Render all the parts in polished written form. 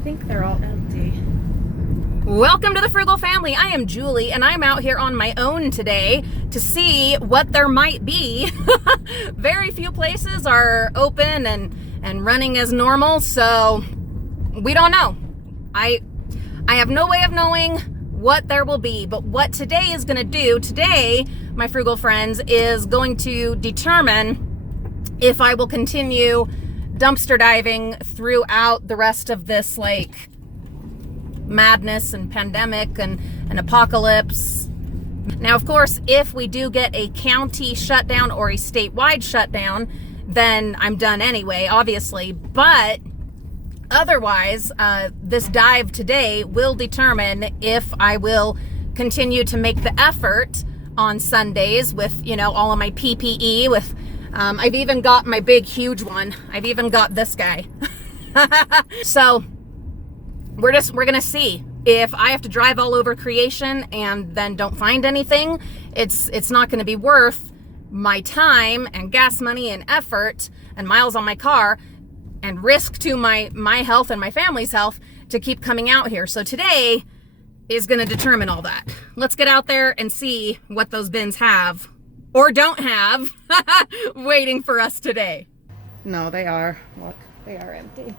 I think they're all empty. Welcome to the Frugal Family. I am Julie, and I'm out here on my own today to see what there might be. Very few places are open and running as normal, so we don't know. I have no way of knowing what there will be, but what today is going to do, today, my frugal friends, is going to determine if I will continue dumpster diving throughout the rest of this, like, madness and pandemic and apocalypse. Now, of course, if we do get a county shutdown or a statewide shutdown, then I'm done anyway, obviously. But otherwise, this dive today will determine if I will continue to make the effort on Sundays with, you know, all of my PPE. With I've even got my big, huge one. I've even got this guy. So we're gonna see. If I have to drive all over creation and then don't find anything, it's not gonna be worth my time and gas money and effort and miles on my car and risk to my health and my family's health to keep coming out here. So today is gonna determine all that. Let's get out there and see what those bins have or don't have waiting for us today. No, they are. Look, they are empty.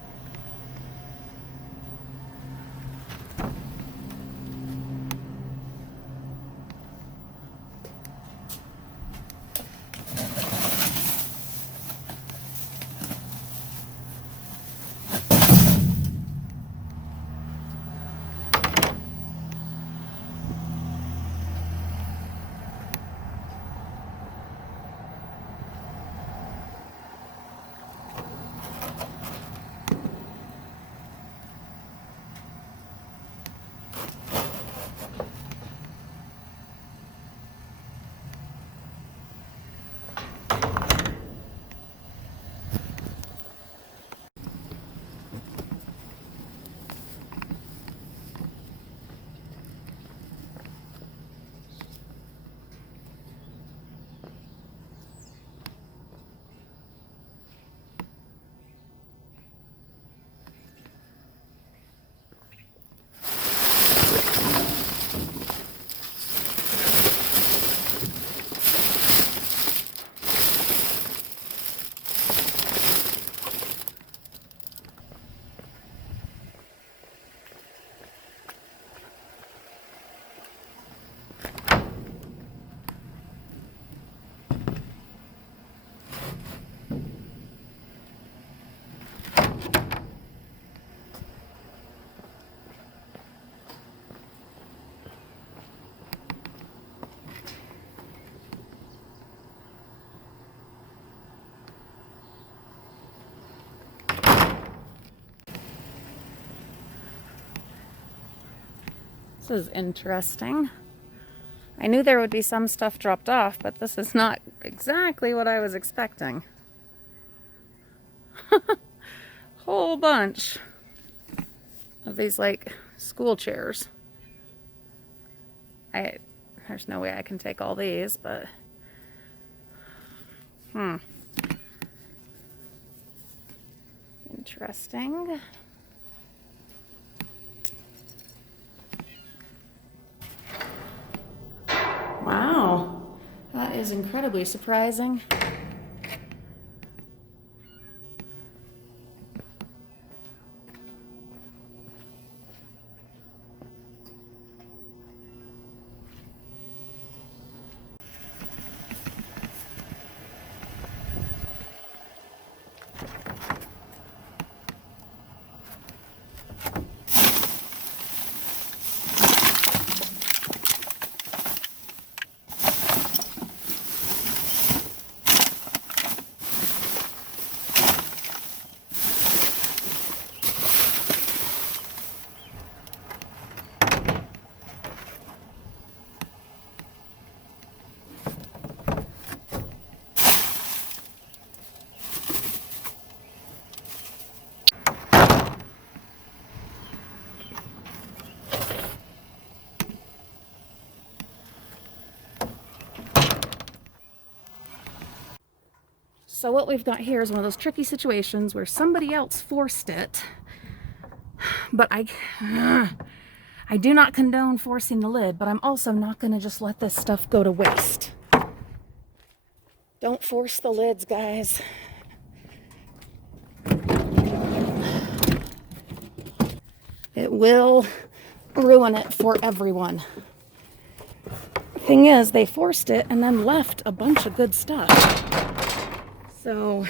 This is interesting. I knew there would be some stuff dropped off, but this is not exactly what I was expecting. Whole bunch of these, like, school chairs. There's no way I can take all these, but interesting. Wow, that is incredibly surprising. So what we've got here is one of those tricky situations where somebody else forced it, But I do not condone forcing the lid, but I'm also not going to just let this stuff go to waste. Don't force the lids, guys. It will ruin it for everyone. Thing is, they forced it and then left a bunch of good stuff. So,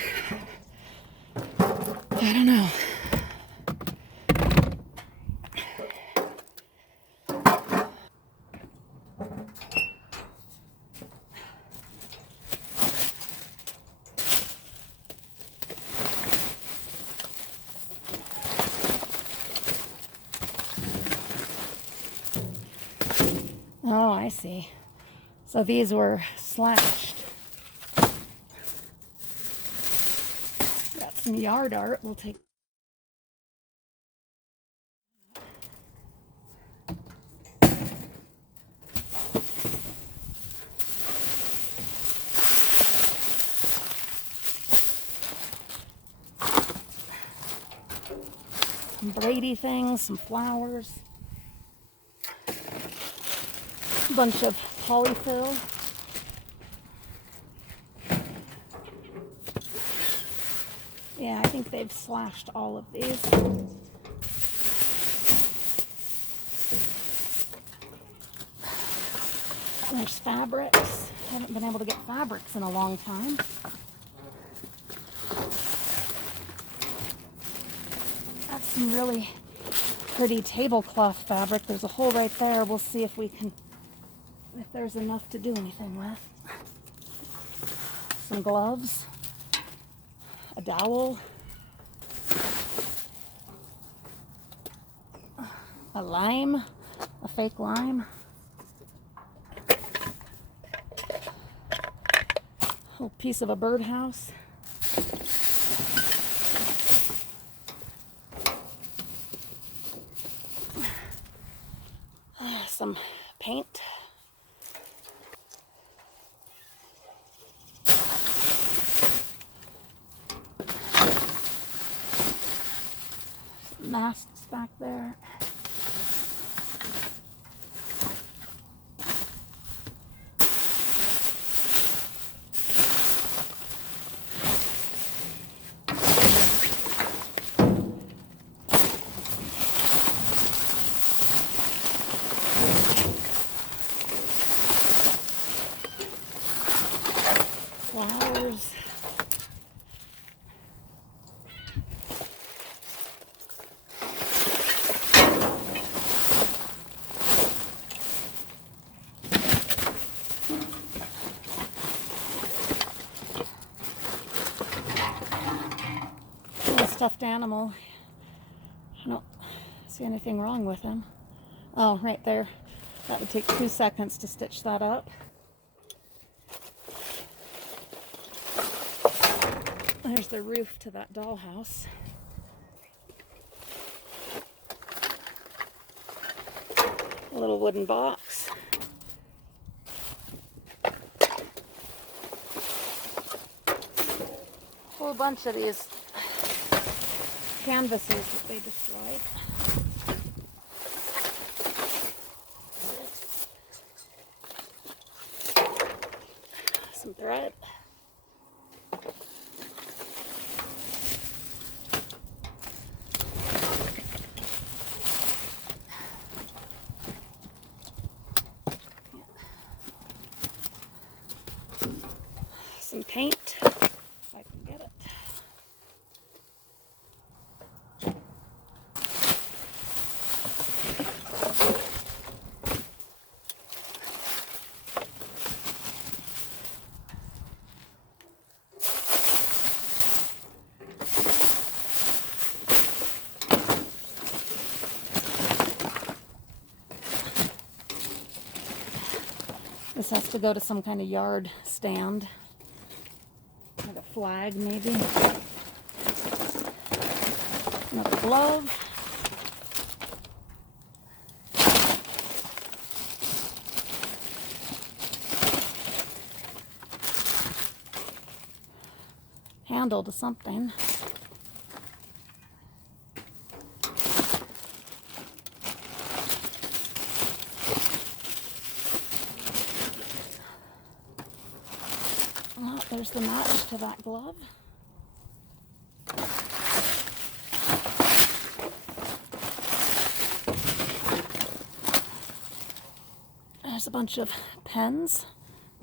I don't know. Oh, I see. So these were slashed. Got some yard art. We'll take. Some Brady things, some flowers. A bunch of polyfill. Yeah, I think they've slashed all of these. There's fabrics. Haven't been able to get fabrics in a long time. That's some really pretty tablecloth fabric. There's a hole right there. We'll see if there's enough to do anything with. Some gloves. A dowel. A lime. A fake lime. A piece of a birdhouse. Some paint. Some masks back there. Flowers. A stuffed animal. I don't see anything wrong with him. Oh, right there. That would take 2 seconds to stitch that up. There's the roof to that dollhouse. A little wooden box. A whole bunch of these canvases that they destroyed. Some thread. Some paint, if I can get it. This has to go to some kind of yard stand. Like a flag, maybe. Another glove. Handle to something. There's the match to that glove. There's a bunch of pens,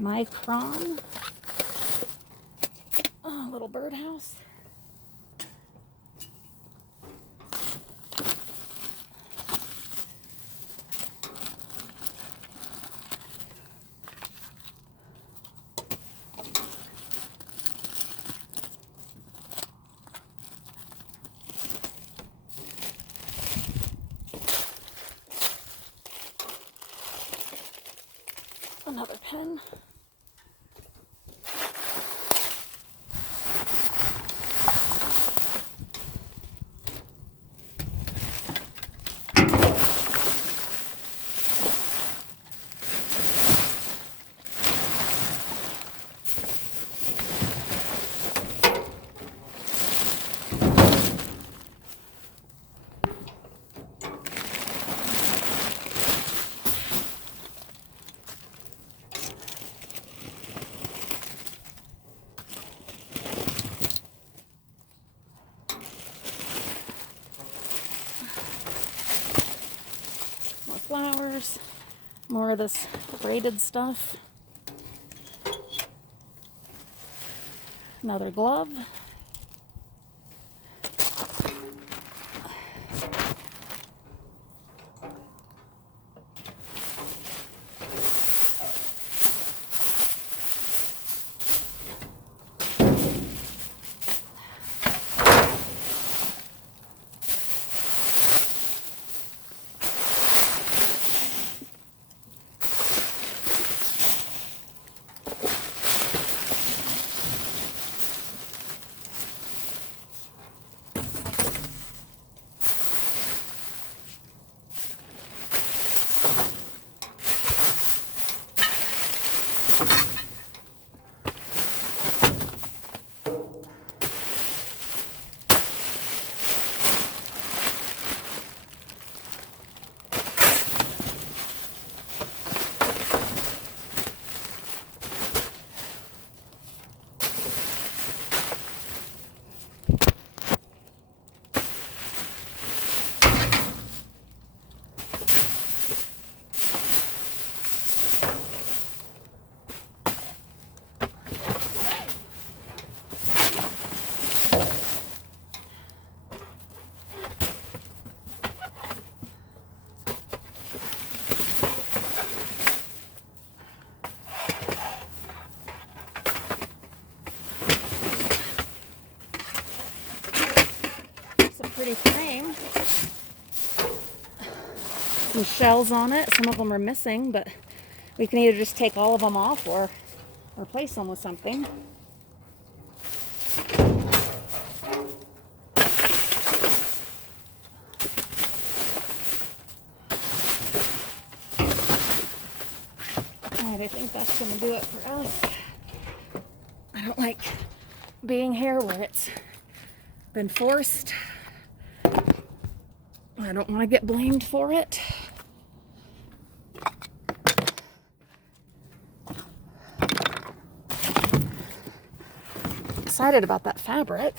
Micron, a little birdhouse. Another pen. Flowers, more of this braided stuff, another glove, pretty frame. Some shells on it. Some of them are missing, but we can either just take all of them off or replace them with something. Alright, I think that's going to do it for us. I don't like being here where it's been forced. I don't want to get blamed for it. Excited about that fabric.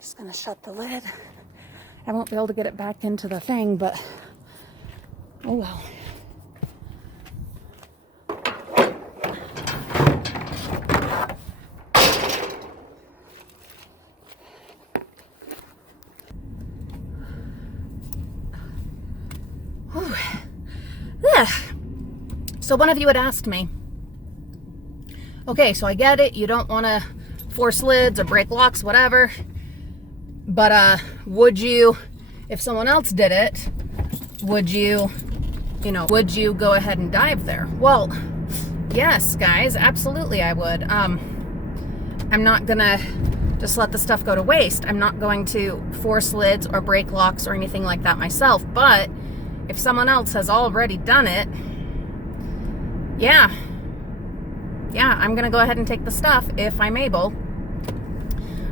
Just gonna shut the lid. I won't be able to get it back into the thing, but oh well. Whew. Yeah. So one of you had asked me, okay, so I get it, you don't want to force lids or break locks, whatever. But would you, if someone else did it, would you go ahead and dive there? Well, yes, guys, absolutely I would. I'm not gonna just let the stuff go to waste. I'm not going to force lids or break locks or anything like that myself. But if someone else has already done it, yeah, I'm gonna go ahead and take the stuff if I'm able.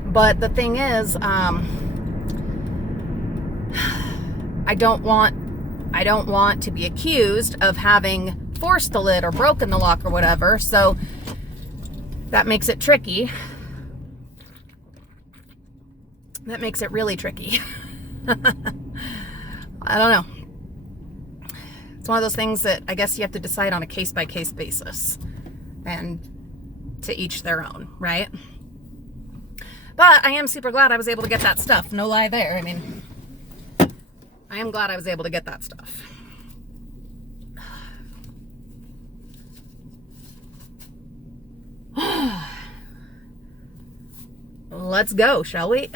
But the thing is, I don't want to be accused of having forced the lid or broken the lock or whatever. So that makes it tricky. That makes it really tricky. I don't know. It's one of those things that I guess you have to decide on a case-by-case basis, and to each their own, right? But I am super glad I was able to get that stuff. No lie there. I mean, I am glad I was able to get that stuff. Let's go, shall we?